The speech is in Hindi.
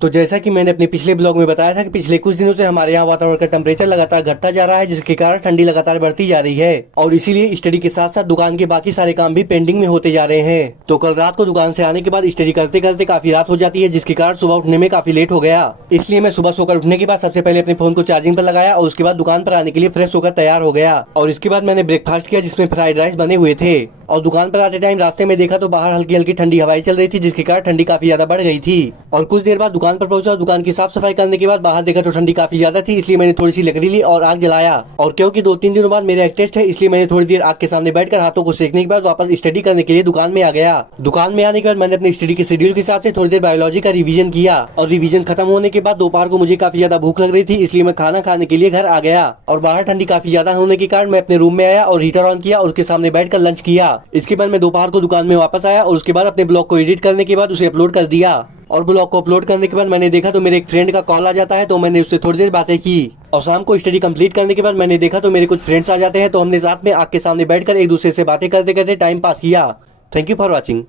तो जैसा कि मैंने अपने पिछले ब्लॉग में बताया था कि पिछले कुछ दिनों से हमारे यहाँ वातावरण का टेम्परेचर लगातार घटता जा रहा है, जिसके कारण ठंडी लगातार बढ़ती जा रही है और इसीलिए स्टडी के साथ साथ दुकान के बाकी सारे काम भी पेंडिंग में होते जा रहे हैं। तो कल रात को दुकान से आने के बाद स्टडी करते करते काफी रात हो जाती है, जिसके कारण सुबह उठने में काफी लेट हो गया। इसलिए मैं सुबह सोकर उठने के बाद सबसे पहले अपने फोन को चार्जिंग पर लगाया और उसके बाद दुकान पर आने के लिए फ्रेश होकर तैयार हो गया। और इसके बाद मैंने ब्रेकफास्ट किया, जिसमें फ्राइड राइस बने हुए थे। और दुकान पर आते टाइम रास्ते में देखा तो बाहर हल्की हल्की ठंडी हवाएं चल रही थी, जिसके कारण ठंडी काफी ज्यादा बढ़ गई थी। और कुछ देर बाद दुकान पर पहुंचा। दुकान की साफ सफाई करने के बाद बाहर देखा तो ठंडी काफी ज्यादा थी, इसलिए मैंने थोड़ी सी लकड़ी ली और आग जलाया। और क्योंकि 2-3 दिनों बाद मेरा एक टेस्ट है, इसलिए मैंने थोड़ी देर आग के सामने बैठकर हाथों को सेकने के बाद वापस स्टडी करने के लिए दुकान में आ गया। दुकान में आने के बाद मैंने अपनी स्टडी के शेड्यूल के हिसाब से थोड़ी देर बायोलॉजी का रिवीजन किया। और रिवीजन खत्म होने के बाद दोपहर को मुझे काफी ज्यादा भूख लग रही थी, इसलिए मैं खाना खाने के लिए घर आ गया। और बाहर ठंडी काफी ज्यादा होने के कारण मैं अपने रूम में आया और हीटर ऑन किया और उसके सामने बैठकर लंच किया। इसके बाद मैं दोपहर को दुकान में वापस आया और उसके बाद अपने ब्लॉग को एडिट करने के बाद उसे अपलोड कर दिया। और ब्लॉग को अपलोड करने के बाद मैंने देखा तो मेरे एक फ्रेंड का कॉल आ जाता है, तो मैंने उससे थोड़ी देर बातें की। और शाम को स्टडी कंप्लीट करने के बाद मैंने देखा तो मेरे कुछ फ्रेंड्स आ जाते हैं, तो हमने साथ में आग के सामने बैठकर एक दूसरे से बातें करते करते टाइम पास किया। Thank you for watching.